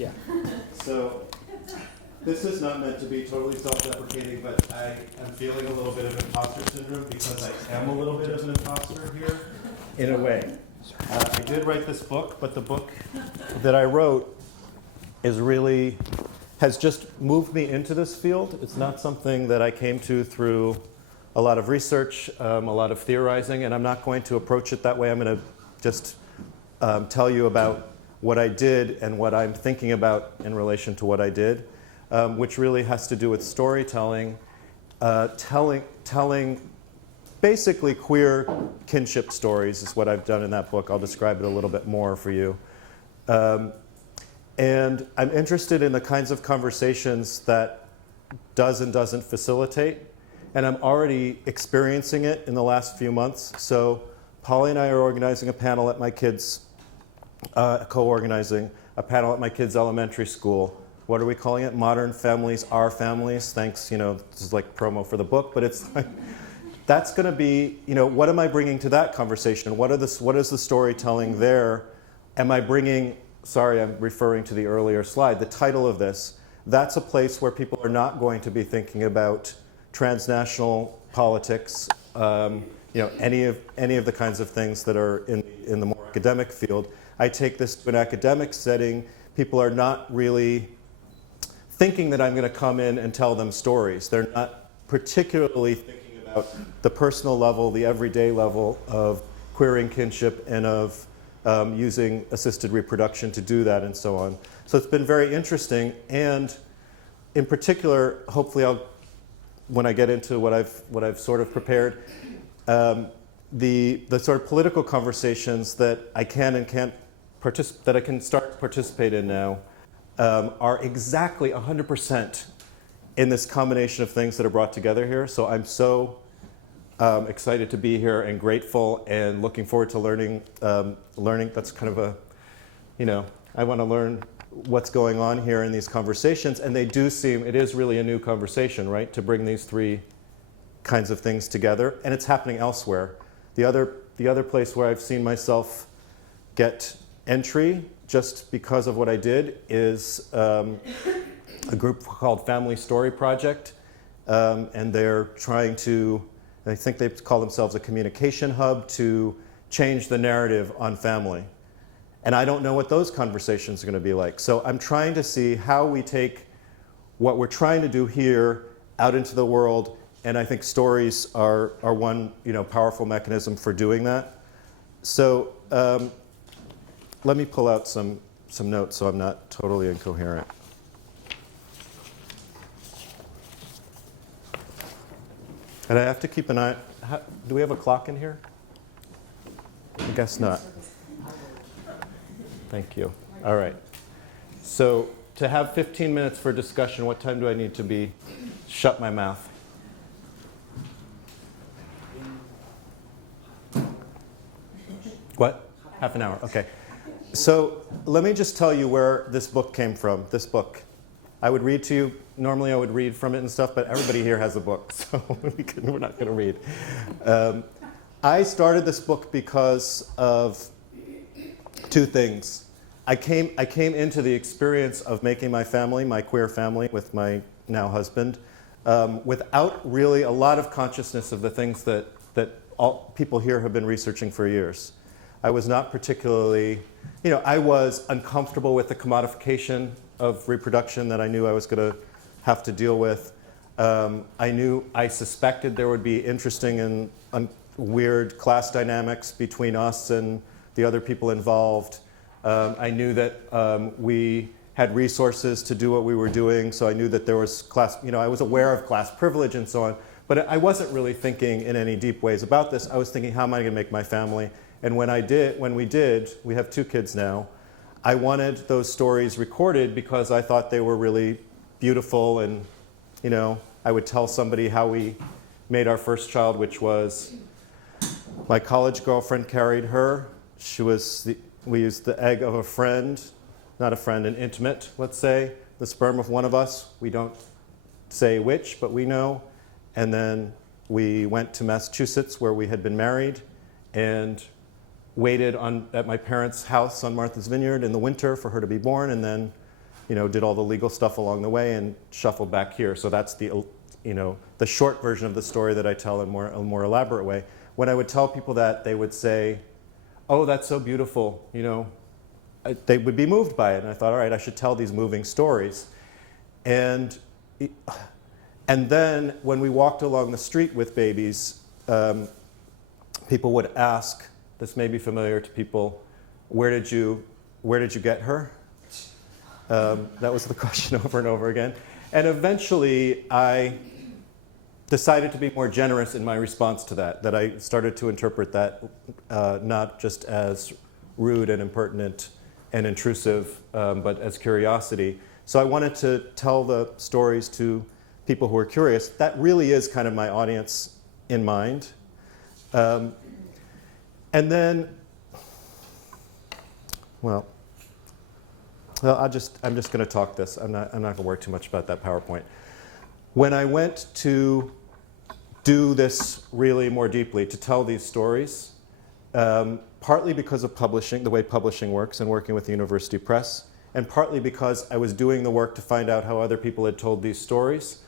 Yeah. So this is not meant to be totally self-deprecating, but I am feeling a little bit of imposter syndrome because I am a little bit of an imposter here, in a way. I did write this book, but the book that I wrote has just moved me into this field. It's not something that I came to through a lot of research, a lot of theorizing, and I'm not going to approach it that way. I'm going to just tell you about what I did and what I'm thinking about in relation to what I did, which really has to do with storytelling, telling basically queer kinship stories is what I've done in that book. I'll describe it a little bit more for you. And I'm interested in the kinds of conversations that does and doesn't facilitate. And I'm already experiencing it in the last few months. So Polly and I are organizing a panel at my kids' co-organizing a panel at my kids' elementary school. What are we calling it? Modern Families Are Families. Thanks, this is like promo for the book, but it's like, that's going to be, what am I bringing to that conversation? What is the storytelling there? Am I bringing, sorry, I'm referring to the earlier slide, the title of this, that's a place where people are not going to be thinking about transnational politics, any of the kinds of things that are in the more academic field. I take this to an academic setting. People are not really thinking that I'm going to come in and tell them stories. They're not particularly thinking about the personal level, the everyday level of queering kinship and of using assisted reproduction to do that and so on. So it's been very interesting, and in particular, hopefully when I get into what I've sort of prepared, the sort of political conversations that I can and can't that I can start to participate in now are exactly 100% in this combination of things that are brought together here. So I'm so excited to be here and grateful and looking forward to learning. That's kind of I want to learn what's going on here in these conversations, and it is really a new conversation, right? To bring these three kinds of things together, and it's happening elsewhere. The other place where I've seen myself get entry just because of what I did is a group called Family Story Project, and they're trying to, I think they call themselves a communication hub to change the narrative on family. And I don't know what those conversations are going to be like. So I'm trying to see how we take what we're trying to do here out into the world, and I think stories are one powerful mechanism for doing that. So let me pull out some notes so I'm not totally incoherent. And I have to keep an eye. Do we have a clock in here? I guess not. Thank you. All right. So to have 15 minutes for discussion, what time do I need to shut my mouth? What? Half an hour. Okay. So let me just tell you where this book came from. This book. I would read to you. Normally I would read from it and stuff, but everybody here has a book, so we're not going to read. I started this book because of two things. I came into the experience of making my family, my queer family, with my now husband, without really a lot of consciousness of the things that all people here have been researching for years. I was not particularly, I was uncomfortable with the commodification of reproduction that I knew I was going to have to deal with. I suspected there would be interesting and weird class dynamics between us and the other people involved. I knew that we had resources to do what we were doing, so I knew that there was class, I was aware of class privilege and so on, but I wasn't really thinking in any deep ways about this. I was thinking, how am I going to make my family? And when we have 2 kids now, I wanted those stories recorded because I thought they were really beautiful, and I would tell somebody how we made our first child, which was my college girlfriend carried her. We used the egg of a friend, not a friend, an intimate, let's say, the sperm of one of us. We don't say which, but we know. And then we went to Massachusetts, where we had been married, and waited at my parents' house on Martha's Vineyard in the winter for her to be born, and then did all the legal stuff along the way and shuffled back here. So that's the short version of the story that I tell in a more elaborate way. When I would tell people that, they would say, "Oh, that's so beautiful," they would be moved by it. And I thought, all right, I should tell these moving stories. And then when we walked along the street with babies, people would ask, this may be familiar to people, where did you get her? That was the question over and over again. And eventually I decided to be more generous in my response to that I started to interpret that not just as rude and impertinent and intrusive, but as curiosity. So I wanted to tell the stories to people who are curious. That really is kind of my audience in mind. And then, I'm just going to talk this. I'm not going to worry too much about that PowerPoint. When I went to do this really more deeply, to tell these stories, partly because of publishing, the way publishing works and working with the university press, and partly because I was doing the work to find out how other people had told these stories,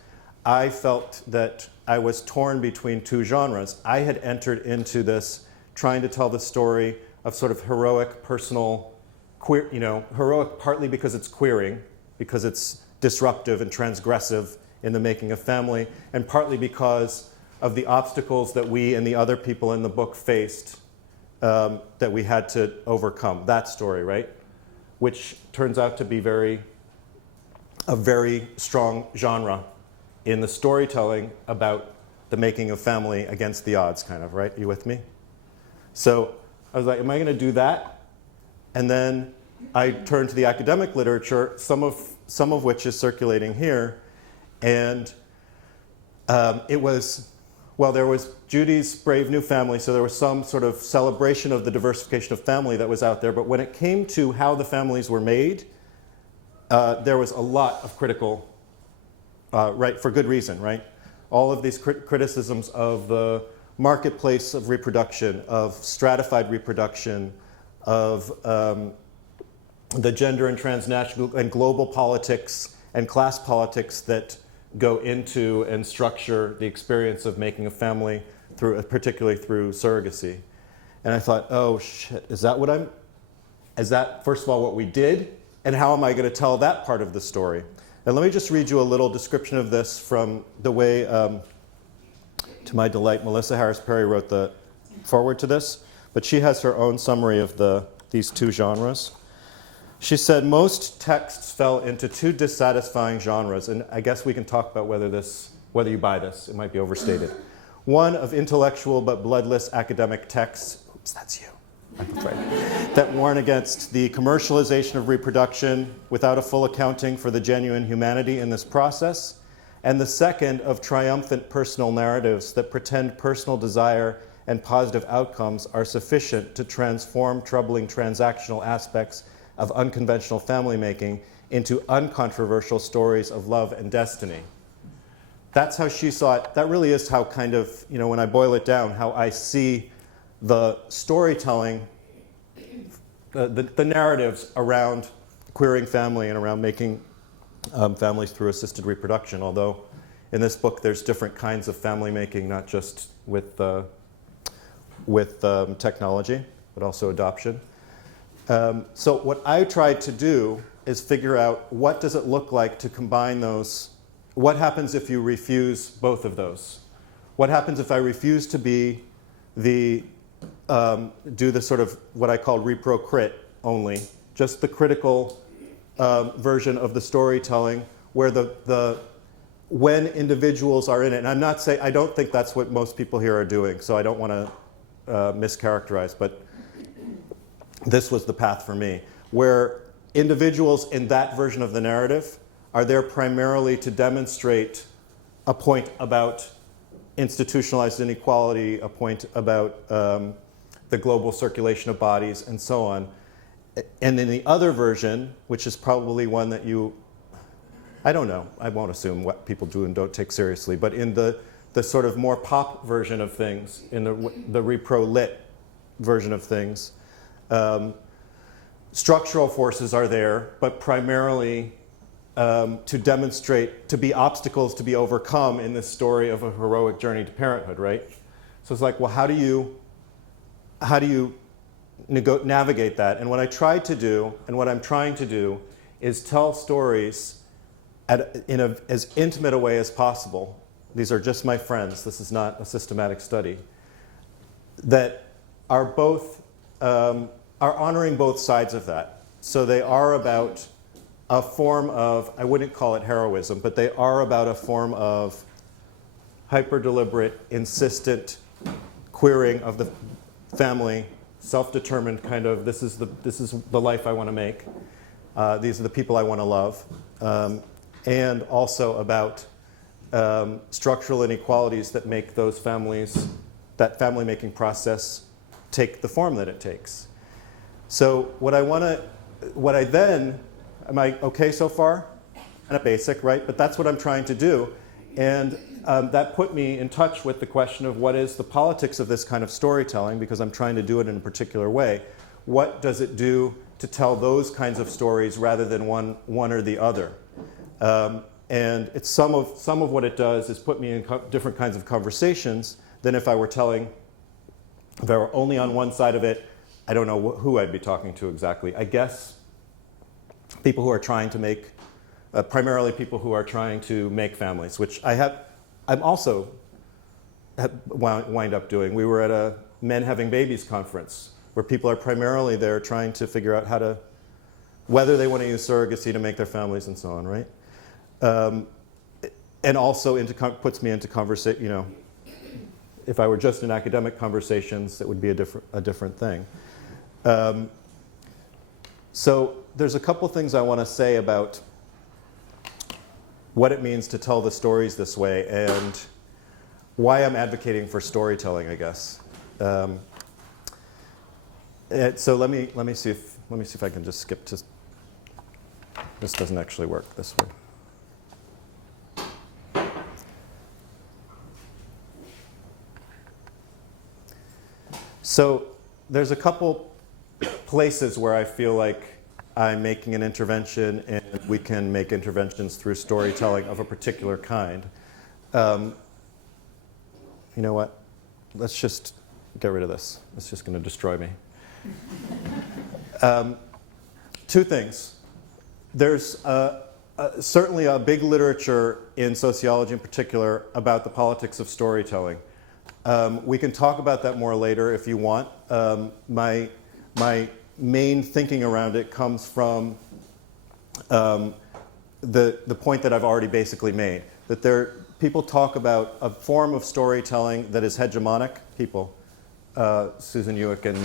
I felt that I was torn between two genres. I had entered into this trying to tell the story of sort of heroic personal queer, heroic partly because it's queering, because it's disruptive and transgressive in the making of family, and partly because of the obstacles that we and the other people in the book faced that we had to overcome. That story, right? Which turns out to be a very strong genre in the storytelling about the making of family against the odds, kind of, right? You with me? So I was like, am I going to do that? And then I turned to the academic literature, some of which is circulating here, and there was Judy's Brave New Family, so there was some sort of celebration of the diversification of family that was out there, but when it came to how the families were made, there was a lot of critical, right, for good reason, right? All of these criticisms of the marketplace of reproduction, of stratified reproduction, of the gender and transnational and global politics and class politics that go into and structure the experience of making a family, particularly through surrogacy. And I thought, oh shit, is that first of all what we did? And how am I going to tell that part of the story? And let me just read you a little description of this from the way, to my delight, Melissa Harris Perry wrote the foreword to this, but she has her own summary of these two genres. She said, most texts fell into two dissatisfying genres, and I guess we can talk about whether you buy this. It might be overstated. One of intellectual but bloodless academic texts, oops, that's you, I'm afraid, that warn against the commercialization of reproduction without a full accounting for the genuine humanity in this process, and the second of triumphant personal narratives that pretend personal desire and positive outcomes are sufficient to transform troubling transactional aspects of unconventional family making into uncontroversial stories of love and destiny. That's how she saw it. That really is how kind of, when I boil it down, how I see the storytelling, the narratives around queering family and around making families through assisted reproduction. Although in this book there's different kinds of family making, not just with technology, but also adoption. So what I tried to do is figure out what does it look like to combine those. What happens if you refuse both of those? What happens if I refuse to be do the sort of what I call reprocrit only, just the critical version of the storytelling where when individuals are in it. And I'm not saying, I don't think that's what most people here are doing, so I don't want to mischaracterize, but this was the path for me, where individuals in that version of the narrative are there primarily to demonstrate a point about institutionalized inequality, a point about the global circulation of bodies, and so on. And in the other version, which is probably one that I don't know, I won't assume what people do and don't take seriously, but in the sort of more pop version of things, in the repro-lit version of things, structural forces are there, but primarily to demonstrate, to be obstacles to be overcome in this story of a heroic journey to parenthood, right? So it's like, well, how do you navigate that? And what I tried to do, and what I'm trying to do, is tell stories in as intimate a way as possible. These are just my friends. This is not a systematic study. That are both are honoring both sides of that. So they are about a form of, I wouldn't call it heroism, but they are about a form of hyper-deliberate, insistent queering of the family, self-determined kind of, this is the life I want to make. These are the people I want to love. And also about structural inequalities that make those families, that family-making process, take the form that it takes. So am I okay so far? Kind of basic, right? But that's what I'm trying to do. And that put me in touch with the question of what is the politics of this kind of storytelling, because I'm trying to do it in a particular way. What does it do to tell those kinds of stories rather than one or the other? And it's some of what it does is put me in different kinds of conversations than if I were only on one side of it. I don't know who I'd be talking to exactly. I guess people who are trying to make, primarily people who are trying to make families, which I'm also wind up doing. We were at a Men Having Babies conference where people are primarily there trying to figure out whether they want to use surrogacy to make their families and so on, right? And also puts me into conversation, if I were just in academic conversations, it would be a different thing. So there's a couple things I want to say about what it means to tell the stories this way and why I'm advocating for storytelling, I guess. So let me see if I can just skip to. This doesn't actually work this way. So there's a couple places where I feel like I'm making an intervention, and we can make interventions through storytelling of a particular kind. You know what? Let's just get rid of this. It's just going to destroy me. Two things. There's certainly a big literature in sociology in particular about the politics of storytelling. We can talk about that more later if you want. My main thinking around it comes from the point that I've already basically made. That people talk about a form of storytelling that is hegemonic. Susan Ewick and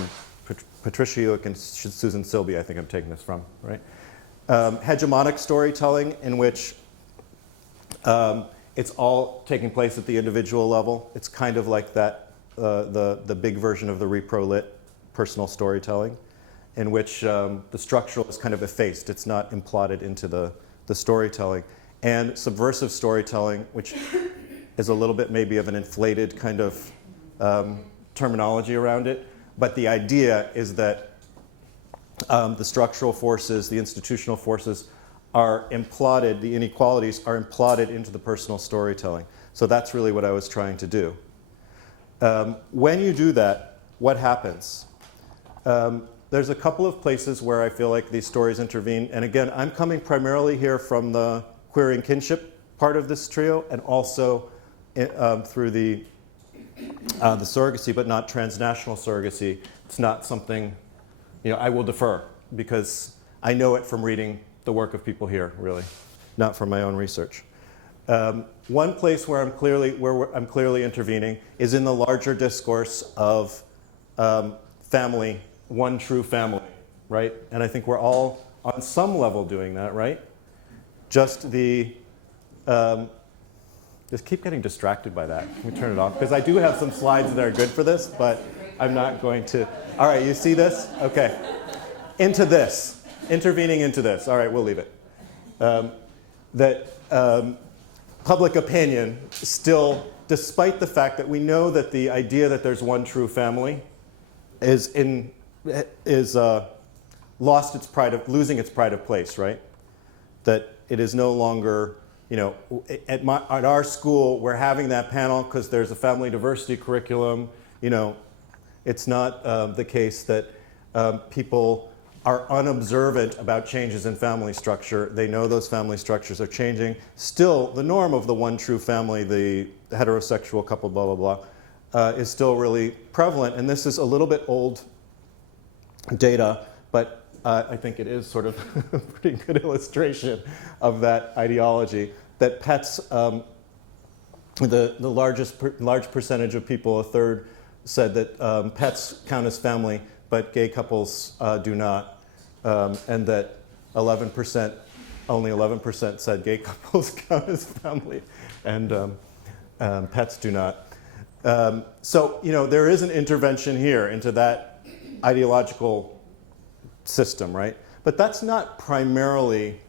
Patricia Ewick and Susan Silby, I think I'm taking this from, right? Hegemonic storytelling in which it's all taking place at the individual level. It's kind of like that, the big version of the repro-lit personal storytelling, in which the structural is kind of effaced. It's not imploded into the storytelling. And subversive storytelling, which is a little bit maybe of an inflated kind of terminology around it. But the idea is that the structural forces, the institutional forces are imploded, the inequalities are imploded into the personal storytelling. So that's really what I was trying to do. When you do that, what happens? There's a couple of places where I feel like these stories intervene. And again, I'm coming primarily here from the queering kinship part of this trio, and also through the surrogacy, but not transnational surrogacy. It's not something, I will defer, because I know it from reading the work of people here, really, not from my own research. One place where I'm clearly intervening is in the larger discourse of family, one true family, right? And I think we're all on some level doing that, right? Just keep getting distracted by that. Can we turn it off? Because I do have some slides that are good for this, but I'm not going to. All right, you see this? Okay. Into this. Intervening into this. All right, we'll leave it. Public opinion still, despite the fact that we know that the idea that there's one true family is losing its pride of place, right? That it is no longer, at our school, we're having that panel because there's a family diversity curriculum. It's not the case that people are unobservant about changes in family structure. They know those family structures are changing. Still, the norm of the one true family, the heterosexual couple, blah, blah, blah, is still really prevalent. And this is a little bit old data, but I think it is sort of a pretty good illustration of that ideology, that pets, the large percentage of people, a third, said that pets count as family, but gay couples do not. And that 11%, only 11% said gay couples count as family, and pets do not. So, there is an intervention here into that ideological system, right? But that's not primarily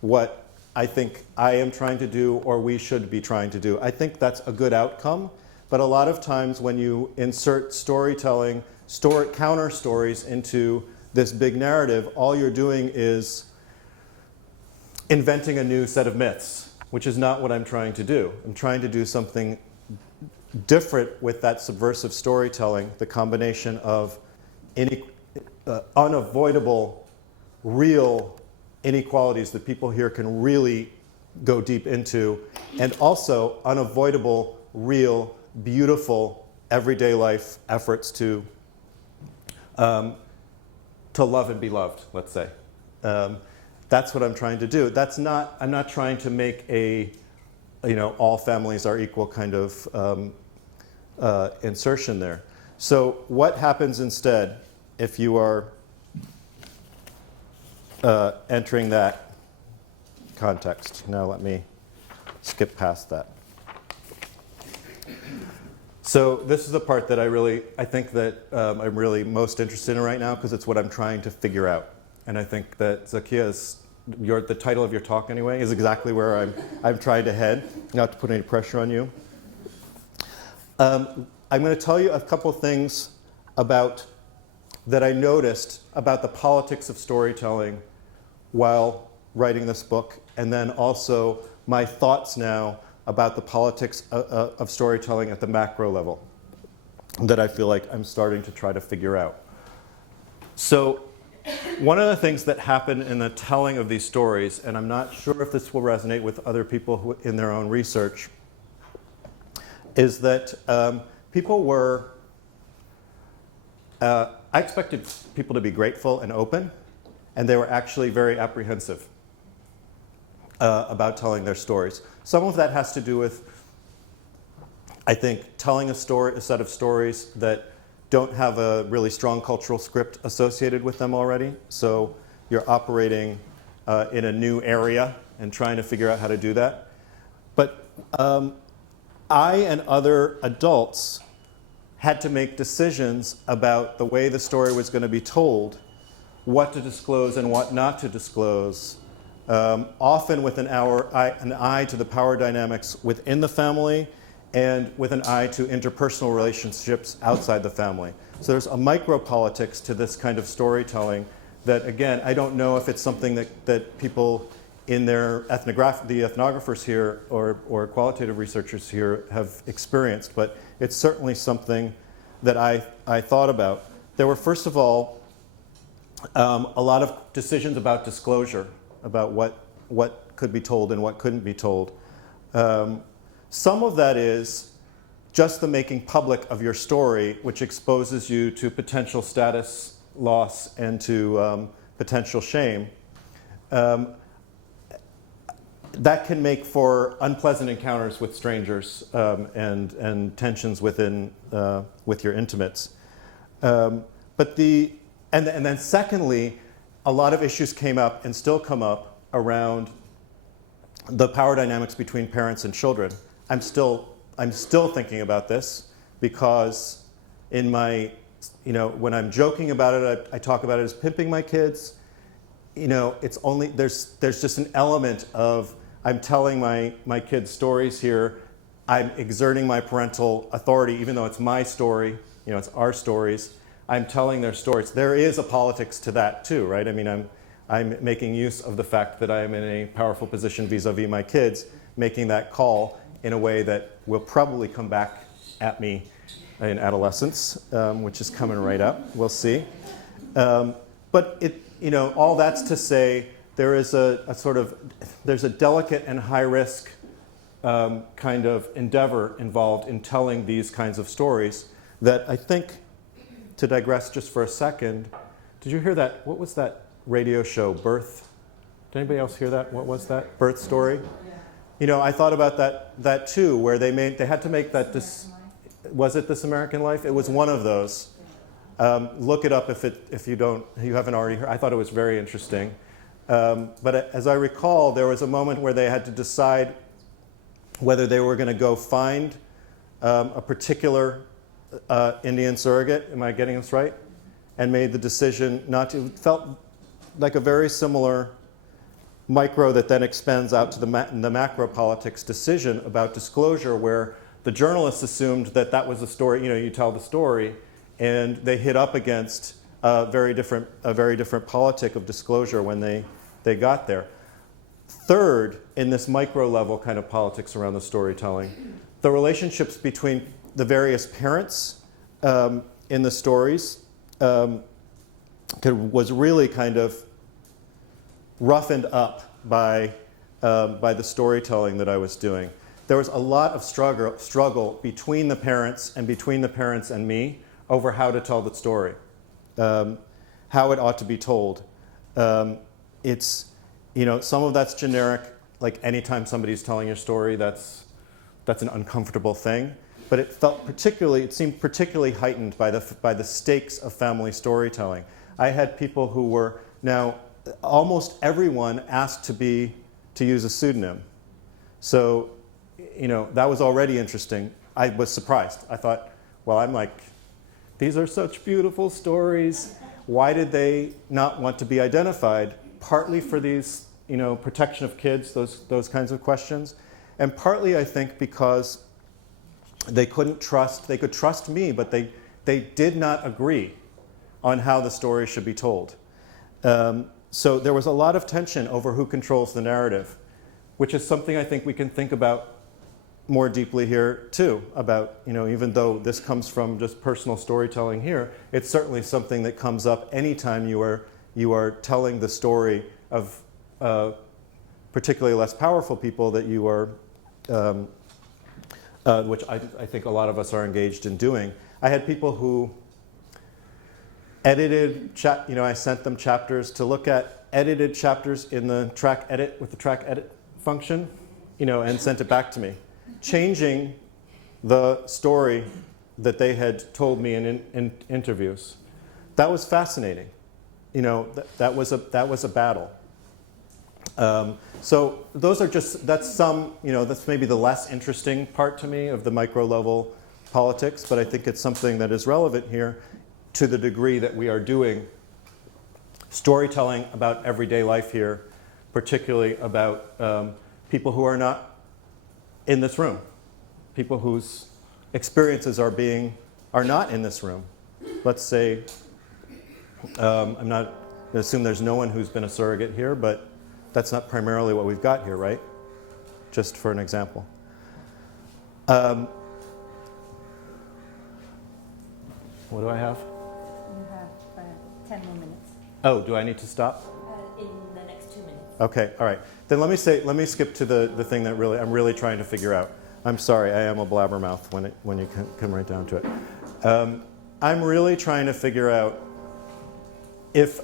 what I think I am trying to do or we should be trying to do. I think that's a good outcome, but a lot of times when you insert storytelling, counter stories into this big narrative, all you're doing is inventing a new set of myths, which is not what I'm trying to do. I'm trying to do something different with that subversive storytelling, the combination of unavoidable, real inequalities that people here can really go deep into, and also unavoidable, real, beautiful, everyday life efforts to love and be loved, let's say. That's what I'm trying to do. I'm not trying to make all families are equal kind of insertion there. So what happens instead if you are entering that context? Now let me skip past that. So this is the part that I think that I'm really most interested in right now, because it's what I'm trying to figure out. And I think that Zacchaeus, the title of your talk anyway, is exactly where I'm trying to head, not to put any pressure on you. I'm going to tell you a couple things that I noticed about the politics of storytelling while writing this book, and then also my thoughts now about the politics of storytelling at the macro level that I feel like I'm starting to try to figure out. So one of the things that happened in the telling of these stories, and I'm not sure if this will resonate with other people in their own research, is that people were, I expected people to be grateful and open, and they were actually very apprehensive about telling their stories. Some of that has to do with, I think, telling a set of stories that don't have a really strong cultural script associated with them already. So you're operating in a new area and trying to figure out how to do that. But I and other adults had to make decisions about the way the story was going to be told, what to disclose and what not to disclose, often with an eye to the power dynamics within the family and with an eye to interpersonal relationships outside the family. So there's a micro-politics to this kind of storytelling that, again, I don't know if it's something that people in the ethnographers here or qualitative researchers here have experienced, but it's certainly something that I thought about. There were, first of all, a lot of decisions about disclosure, about what could be told and what couldn't be told. Some of that is just the making public of your story, which exposes you to potential status loss and to potential shame. That can make for unpleasant encounters with strangers and tensions with your intimates. And then secondly, a lot of issues came up and still come up around the power dynamics between parents and children. I'm still thinking about this because in my, when I'm joking about it, I talk about it as pimping my kids. It's only, there's just an element of I'm telling my kids stories here. I'm exerting my parental authority, even though it's my story, it's our stories. I'm telling their stories. There is a politics to that too, right? I mean, I'm making use of the fact that I am in a powerful position vis-a-vis my kids, making that call in a way that will probably come back at me in adolescence, which is coming right up. We'll see. But all that's to say, there is there's a delicate and high risk kind of endeavor involved in telling these kinds of stories that I think, to digress just for a second, did you hear that? What was that radio show, Birth? Did anybody else hear that? What was that? Birth Story? I thought about that too, where they had to make that. Was it This American Life? It was one of those. Look it up if you haven't already heard. I thought it was very interesting. But as I recall, there was a moment where they had to decide whether they were going to go find a particular Indian surrogate. Am I getting this right? And made the decision not to. It felt like a very similar micro that then expands out to the macro politics decision about disclosure, where the journalists assumed that was the story. You tell the story, and they hit up against a very different politic of disclosure when they got there. Third, in this micro level kind of politics around the storytelling, the relationships between the various parents in the stories was really kind of roughened up by the storytelling that I was doing. There was a lot of struggle between the parents and me over how to tell the story, how it ought to be told. It's, some of that's generic, like anytime somebody's telling your story, that's an uncomfortable thing. But it seemed particularly heightened by the stakes of family storytelling. I had people who were, now almost everyone asked to use a pseudonym. So, that was already interesting. I was surprised. I thought, well, these are such beautiful stories. Why did they not want to be identified? Partly for these, protection of kids, those kinds of questions. And partly, I think, because they could trust me, but they did not agree on how the story should be told. So there was a lot of tension over who controls the narrative, which is something I think we can think about more deeply here too, about, even though this comes from just personal storytelling here, it's certainly something that comes up anytime you are telling the story of particularly less powerful people that you are, which I think a lot of us are engaged in doing. I had people who edited, I sent them chapters to look at edited chapters in the track edit with the track edit function, and sent it back to me, changing the story that they had told me in interviews. That was fascinating. That was a battle. So that's maybe the less interesting part to me of the micro level politics, but I think it's something that is relevant here to the degree that we are doing storytelling about everyday life here, particularly about people who are not in this room, people whose experiences are not in this room. Let's say, I'm not going to assume there's no one who's been a surrogate here, but that's not primarily what we've got here, right? Just for an example. What do I have? You have 10 more minutes. Oh, do I need to stop? In the next 2 minutes. Okay, all right. Then let me skip to the thing that I'm really trying to figure out. I'm sorry, I am a blabbermouth when you come right down to it. I'm really trying to figure out if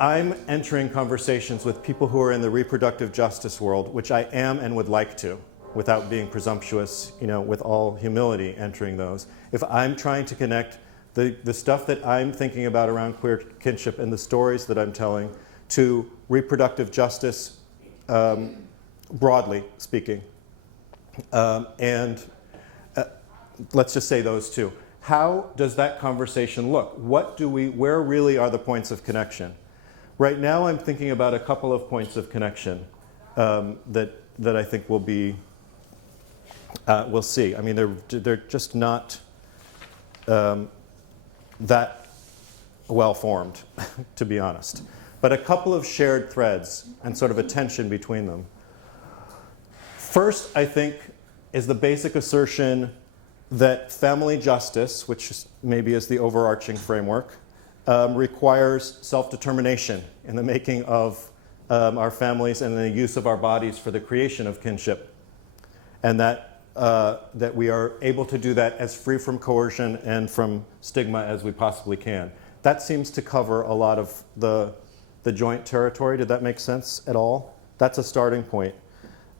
I'm entering conversations with people who are in the reproductive justice world, which I am and would like to, without being presumptuous, with all humility entering those. If I'm trying to connect the stuff that I'm thinking about around queer kinship and the stories that I'm telling to reproductive justice, broadly speaking, and let's just say those two. How does that conversation look? Where really are the points of connection? Right now I'm thinking about a couple of points of connection that I think will be, we'll see. I mean, they're just not that well formed, to be honest. but a couple of shared threads and sort of a tension between them. First, I think, is the basic assertion that family justice, which maybe is the overarching framework, requires self-determination in the making of our families and the use of our bodies for the creation of kinship. And that we are able to do that as free from coercion and from stigma as we possibly can. That seems to cover a lot of the joint territory. Did that make sense at all? That's a starting point.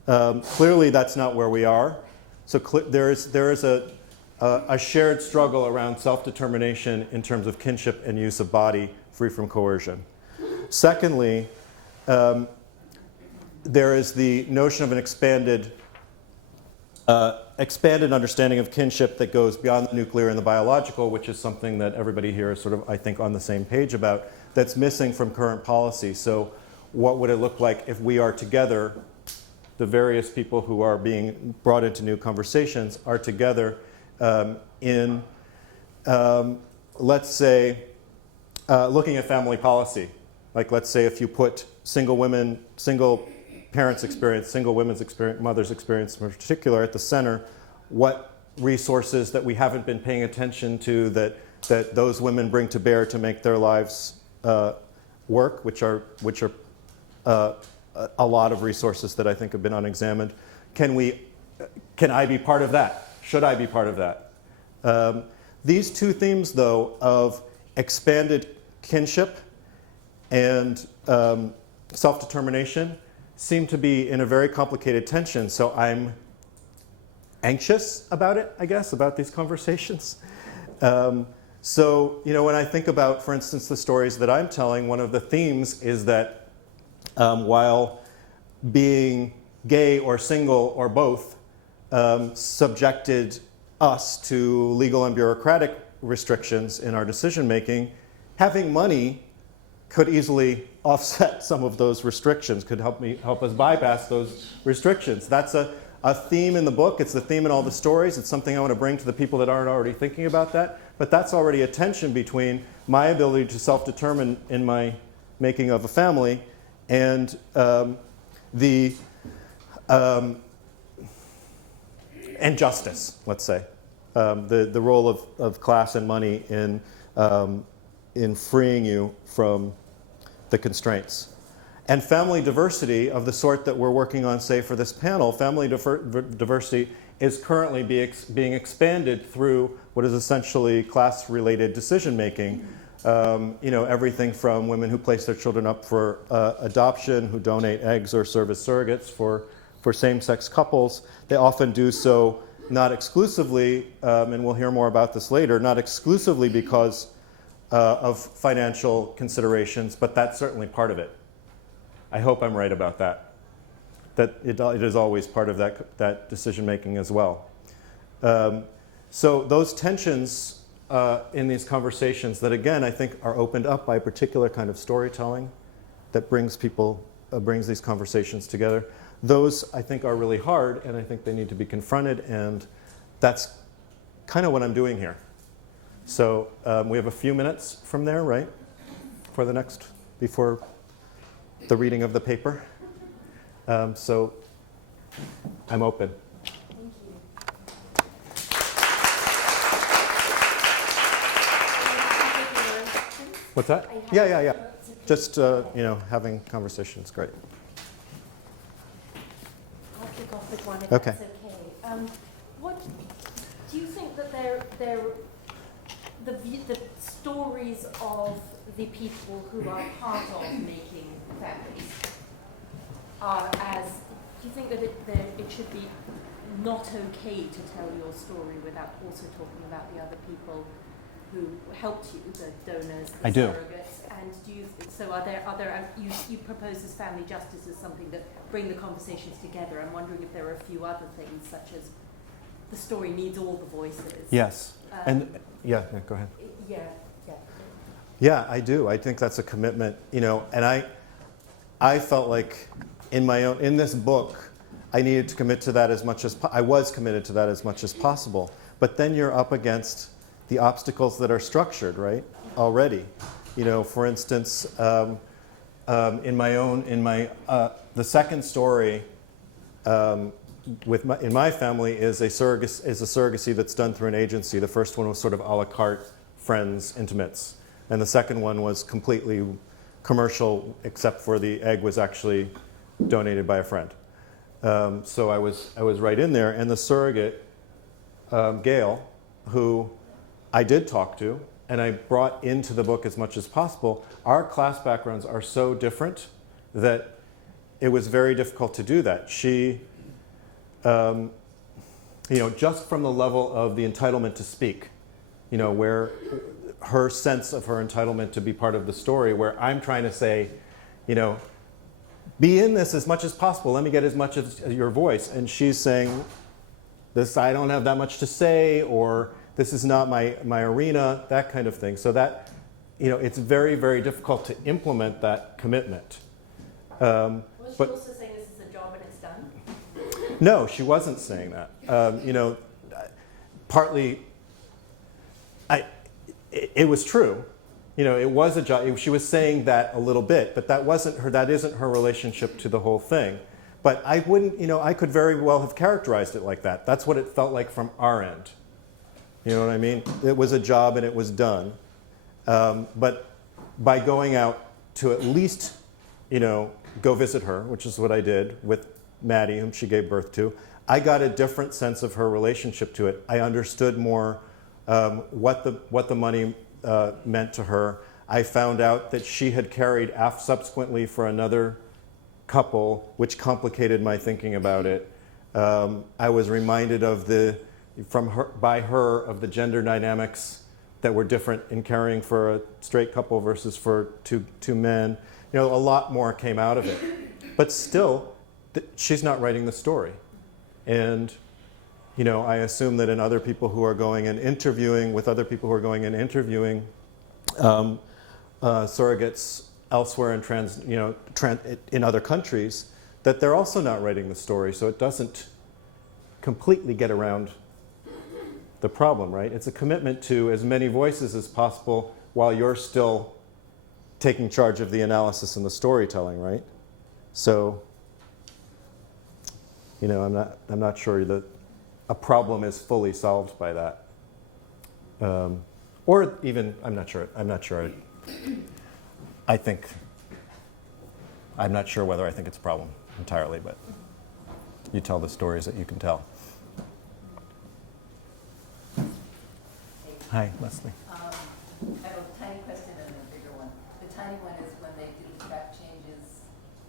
Clearly, that's not where we are. So there is a shared struggle around self-determination in terms of kinship and use of body free from coercion. Secondly, there is the notion of an expanded understanding of kinship that goes beyond the nuclear and the biological, which is something that everybody here is sort of, I think, on the same page about, that's missing from current policy. So what would it look like if we are together, the various people who are being brought into new conversations are together in, let's say, looking at family policy. Like, let's say if you put single women, single parents' experience, single women's experience, mother's experience in particular at the center, what resources that we haven't been paying attention to that those women bring to bear to make their lives work, which are a lot of resources that I think have been unexamined. Can I be part of that? Should I be part of that? These two themes, though, of expanded kinship and self-determination seem to be in a very complicated tension. So I'm anxious about it, I guess, about these conversations. So, when I think about, for instance, the stories that I'm telling, one of the themes is that while being gay or single or both subjected us to legal and bureaucratic restrictions in our decision making, having money could easily offset some of those restrictions, could help us bypass those restrictions. That's a theme in the book. It's the theme in all the stories. It's something I want to bring to the people that aren't already thinking about that. But that's already a tension between my ability to self-determine in my making of a family and and justice, let's say. The role of class and money in freeing you from the constraints. And family diversity of the sort that we're working on, say, for this panel, family diversity is currently being expanded through what is essentially class-related decision-making. Everything from women who place their children up for adoption, who donate eggs or serve as surrogates for same-sex couples. They often do so not exclusively, and we'll hear more about this later, not exclusively because of financial considerations, but that's certainly part of it. I hope I'm right about that. That it is always part of that decision-making as well. So those tensions in these conversations that, again, I think are opened up by a particular kind of storytelling that brings these conversations together. Those, I think, are really hard, and I think they need to be confronted, and that's kind of what I'm doing here. So we have a few minutes from there, right, before the reading of the paper. So I'm open. Thank you. What's that? Yeah. Just, having conversations, great. I'll kick off with one if Okay. that's okay. What do you think that the stories of the people who are part of making families are do you think that it should be not okay to tell your story without also talking about the other people who helped you, the donors, the I do. surrogates, and are there you propose this family justice as something that bring the conversations together. I'm wondering if there are a few other things, such as the story needs all the voices. Yes. And go ahead. Yeah. Yeah, I do. I think that's a commitment, and I felt like in this book, I needed to commit to that as much as I was committed to that as much as possible. But then you're up against the obstacles that are structured, right, already. For instance, the second story in my family is a surrogacy that's done through an agency. The first one was sort of a la carte, friends, intimates, and the second one was completely commercial, except for the egg was actually donated by a friend. So I was right in there, and the surrogate, Gail, who I did talk to, and I brought into the book as much as possible. Our class backgrounds are so different that it was very difficult to do that. She, just from the level of the entitlement to speak, where her sense of her entitlement to be part of the story, where I'm trying to say, be in this as much as possible. Let me get as much of your voice. And she's saying, this, I don't have that much to say, or this is not my arena, that kind of thing. So that, it's very, very difficult to implement that commitment. Was she also saying this is a job and it's done? No, she wasn't saying that. Partly, it was true. It was a job. She was saying that a little bit, but that isn't her relationship to the whole thing. But I wouldn't, I could very well have characterized it like that. That's what it felt like from our end. You know what I mean? It was a job and it was done. But by going out to at least, go visit her, which is what I did with Maddie, whom she gave birth to, I got a different sense of her relationship to it. I understood more what the money meant to her. I found out that she had carried subsequently for another couple, which complicated my thinking about it. I was reminded of by her of the gender dynamics that were different in caring for a straight couple versus for two men. A lot more came out of it. But still, she's not writing the story. And I assume that in other people who are going and interviewing, surrogates elsewhere in other countries, that they're also not writing the story, so it doesn't completely get around the problem, right? It's a commitment to as many voices as possible while you're still taking charge of the analysis and the storytelling, right? So, I'm not sure that a problem is fully solved by that, or even I'm not sure. I'm not sure whether I think it's a problem entirely, but you tell the stories that you can tell. Hi, Leslie. I have a tiny question and a bigger one. The tiny one is when they do track changes,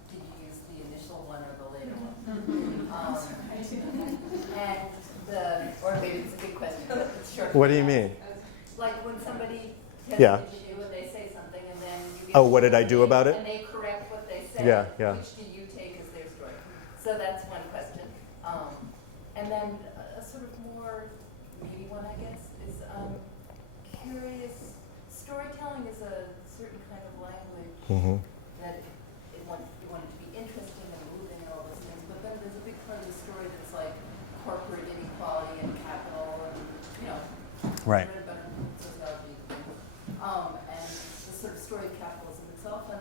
did you use the initial one or the later one? Or maybe it's a big question, but it's short. What do you mean? Like when somebody has Yeah. an issue and they say something and then you get What did I do about it? And they correct what they say. Yeah, yeah. Which do you take as their story? So that's one question. And then a sort of more meaty one, I guess, is curious. Storytelling is a certain kind of language that you want it to be interesting and moving and all those things. But then there's a big part of the story that's like corporate inequality and capital and Right. sociology and the sort of story of capitalism itself. And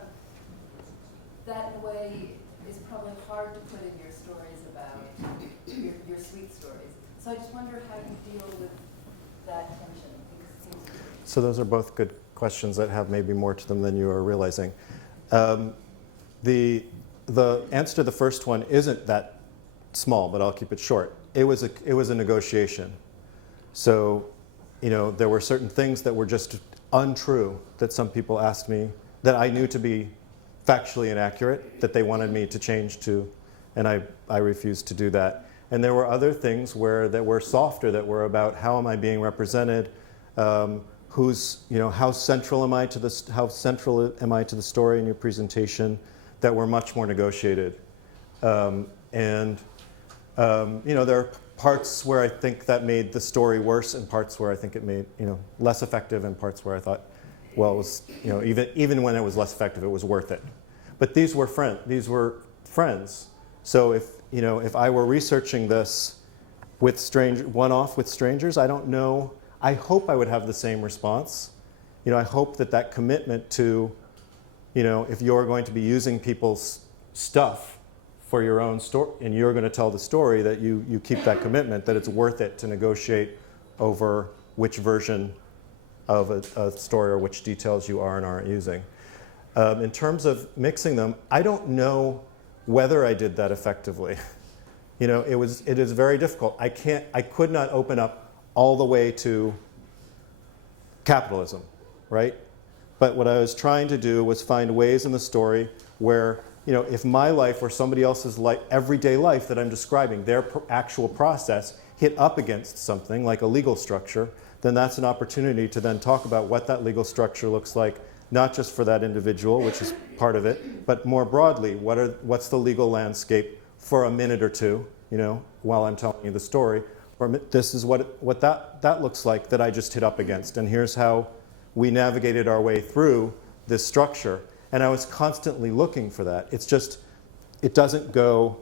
that in a way is probably hard to put in your stories about your sweet stories. So I just wonder how you deal with that tension, because it seems So those are both good questions that have maybe more to them than you are realizing. The answer to the first one isn't that small, but I'll keep it short. It was a negotiation. So, there were certain things that were just untrue that some people asked me that I knew to be factually inaccurate that they wanted me to change to, and I refused to do that. And there were other things that were softer, that were about how am I being represented, how central am I to the story in your presentation, that were much more negotiated. There are parts where I think that made the story worse, and parts where I think it made less effective, and parts where I thought, well, it was even when it was less effective, it was worth it. But these were friends. So if I were researching this one-off with strangers, I don't know. I hope I would have the same response. I hope that commitment to if you're going to be using people's stuff for your own story, and you're going to tell the story, that you keep that commitment, that it's worth it to negotiate over which version of a story or which details you are and aren't using. In terms of mixing them, I don't know whether I did that effectively. It is very difficult. I could not open up all the way to capitalism, right? But what I was trying to do was find ways in the story where, if my life or somebody else's everyday life that I'm describing, their actual process hit up against something like a legal structure, then that's an opportunity to then talk about what that legal structure looks like, not just for that individual, which is part of it, but more broadly, what's the legal landscape for a minute or two, while I'm telling you the story, or this is what that looks like that I just hit up against, and here's how we navigated our way through this structure. And I was constantly looking for that. It's just, it doesn't go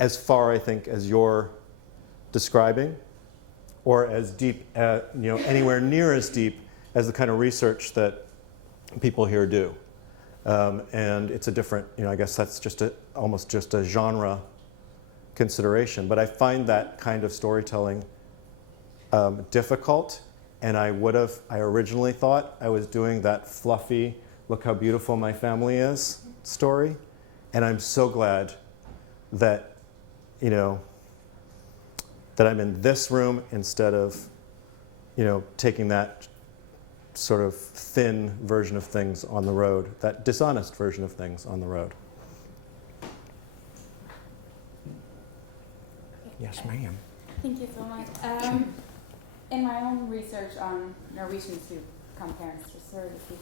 as far, I think, as you're describing, or as deep, anywhere near as deep as the kind of research that people here do. And it's a different, I guess that's just almost just a genre consideration. But I find that kind of storytelling difficult. And I originally thought I was doing that fluffy, look how beautiful my family is story. And I'm so glad that, that I'm in this room instead of, taking that sort of thin version of things on the road, that dishonest version of things on the road. Yes, ma'am. Thank you so much. In my own research on Norwegians who become parents through surrogacy,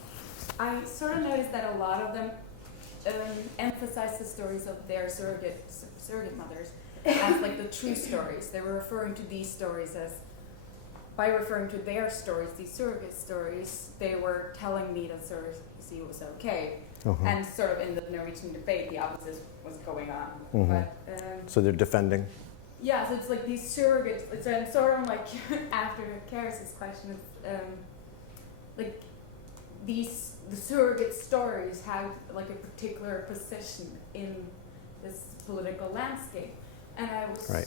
I sort of noticed that a lot of them emphasize the stories of their surrogate mothers as like the true stories. They were referring to these stories as, by referring to their stories, these surrogate stories, they were telling me that surrogacy was okay. Uh-huh. And sort of in the Norwegian debate, the opposite was going on. Mm-hmm. But, So they're defending. yeah, so it's like these surrogates, it's sort of like after Karis's question, like the surrogate stories have like a particular position in this political landscape. And Right.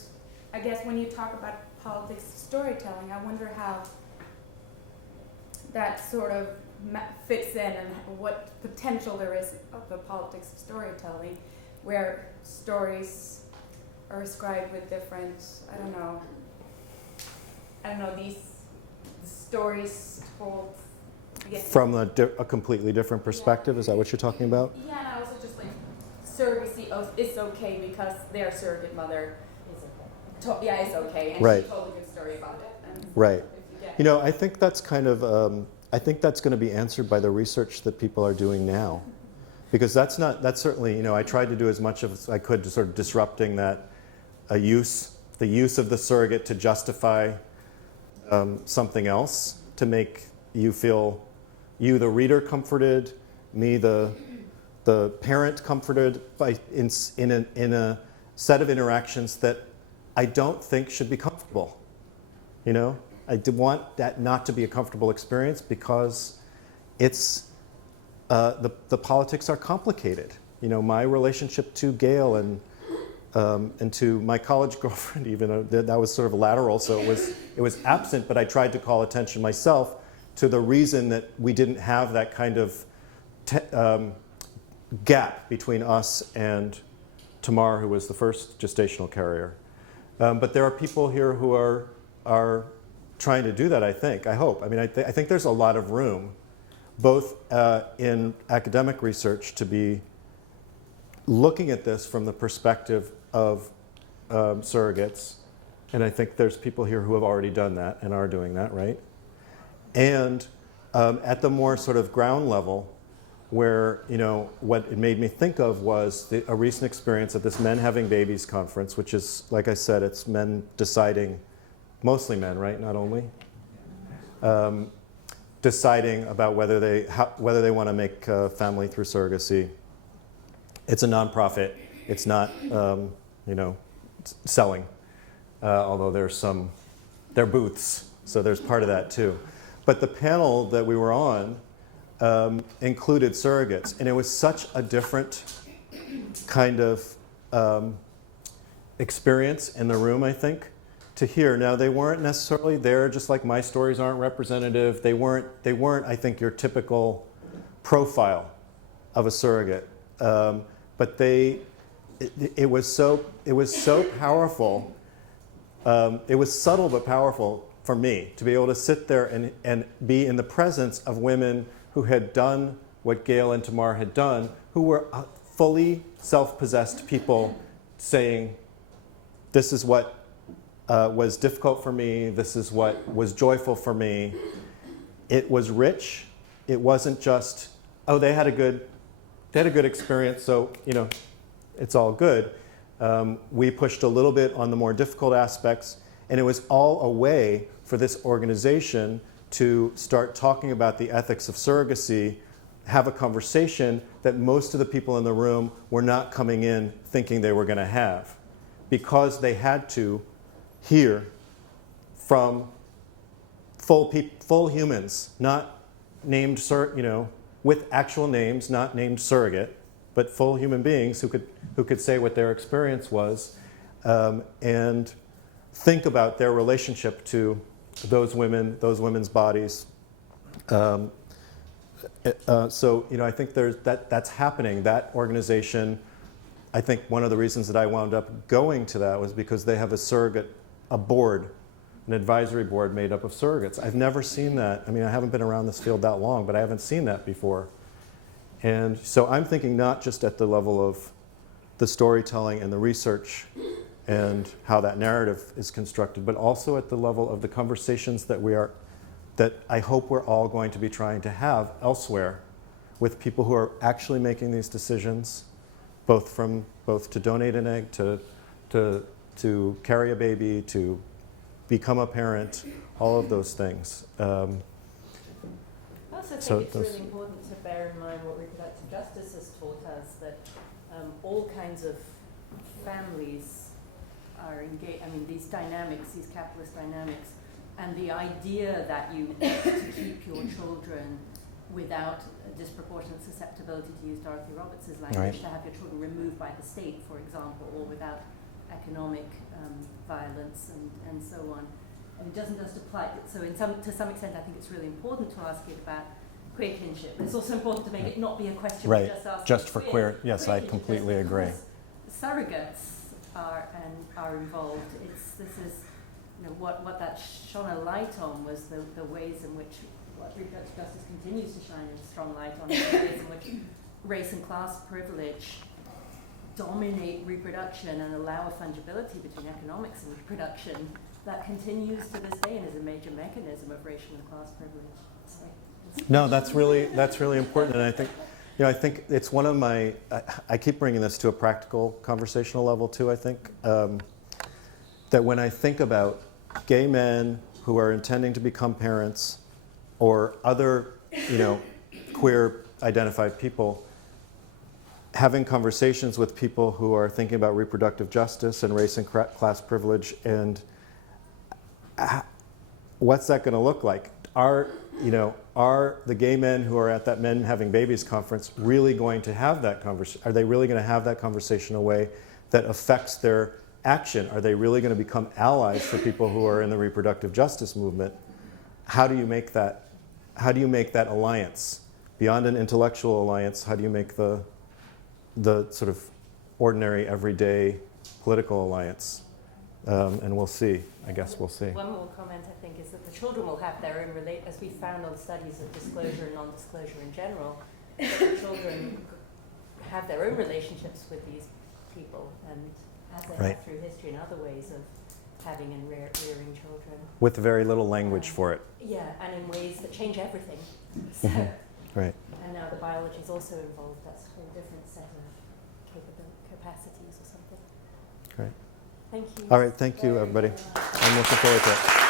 I guess when you talk about politics storytelling, I wonder how that sort of fits in and what potential there is of the politics of storytelling, where stories are ascribed with different, I don't know, these stories told. From a completely different perspective, yeah. Is that what you're talking about? Yeah, and also just like surrogacy is okay because their surrogate mother is okay. Is okay, and right. She told a good story about it. And right. I think that's kind of, I think that's going to be answered by the research that people are doing now. Because that's certainly, I tried to do as much as I could to sort of disrupting that the use of the surrogate to justify something else, to make you feel, you the reader comforted, me the parent comforted in a set of interactions that I don't think should be comfortable. I want that not to be a comfortable experience because it's the politics are complicated. My relationship to Gail and to my college girlfriend, even that was sort of lateral, so it was absent. But I tried to call attention myself to the reason that we didn't have that kind of gap between us and Tamar, who was the first gestational carrier. But there are people here who are trying to do that, I hope. I think there's a lot of room, both in academic research, to be looking at this from the perspective of surrogates. And I think there's people here who have already done that and are doing that, right? And at the more sort of ground level, where, what it made me think of was a recent experience at this Men Having Babies conference, which is, like I said, it's men deciding, mostly men, right? Not only. Deciding about whether they want to make a family through surrogacy. It's a nonprofit. It's not, selling, although there are booths, so there's part of that too. But the panel that we were on included surrogates. And it was such a different kind of experience in the room, I think, to hear. Now, they weren't necessarily there, just like my stories aren't representative. They weren't, I think, your typical profile of a surrogate. But it was so powerful. It was subtle but powerful for me to be able to sit there and be in the presence of women who had done what Gail and Tamar had done, who were fully self-possessed people saying, this is what was difficult for me, this is what was joyful for me. It was rich. It wasn't just, oh, they had a good experience, so it's all good. We pushed a little bit on the more difficult aspects, and it was all a way for this organization to start talking about the ethics of surrogacy, have a conversation that most of the people in the room were not coming in thinking they were going to have, because they had to hear from full humans, not named, with actual names, not named surrogate, but full human beings who could say what their experience was, and think about their relationship to those women, those women's bodies. So I think that's happening. That organization, I think one of the reasons that I wound up going to that was because they have a board, an advisory board made up of surrogates. I've never seen that. I mean, I haven't been around this field that long, but I haven't seen that before. And so I'm thinking not just at the level of the storytelling and the research and how that narrative is constructed, but also at the level of the conversations that I hope we're all going to be trying to have elsewhere with people who are actually making these decisions, both to donate an egg, to carry a baby, to become a parent, all of those things. I also think it's really important to bear in mind what reproductive justice has taught us, that all kinds of families are engaged, these dynamics, these capitalist dynamics, and the idea that you want to keep your children without a disproportionate susceptibility, to use Dorothy Roberts' language, right, to have your children removed by the state, for example, or without economic violence and so on. And it doesn't just apply, so to some extent I think it's really important to ask it about queer kinship. But it's also important to make it not be a question right, we just ask just for queer. Yes, queer I kinship, completely agree. Surrogates are involved. This is what that shone a light on was the ways in which what reproductive justice continues to shine a strong light on, the ways in which race and class privilege dominate reproduction and allow a fungibility between economics and reproduction that continues to this day and is a major mechanism of racial and class privilege. No, that's really important, and I think it's one of my. I keep bringing this to a practical conversational level too. I think that when I think about gay men who are intending to become parents, or other, queer identified people, having conversations with people who are thinking about reproductive justice and race and class privilege, and what's that going to look like? Are the gay men who are at that Men Having Babies conference really going to have that conversation? Are they really going to have that conversation in a way that affects their action? Are they really going to become allies for people who are in the reproductive justice movement? How do you make that alliance? Beyond an intellectual alliance, how do you make the sort of ordinary, everyday political alliance? And we'll see. I guess we'll see. One more comment, I think, is that the children will have their own as we found on studies of disclosure and non-disclosure in general, that the children have their own relationships with these people, and as they right, have through history and other ways of having and rearing children. With very little language for it. Yeah, and in ways that change everything. So, right. And now the biology is also involved. That's a whole different set of capacities or something. Right. Thank you. All right, thank you, everybody. I'm looking forward to it.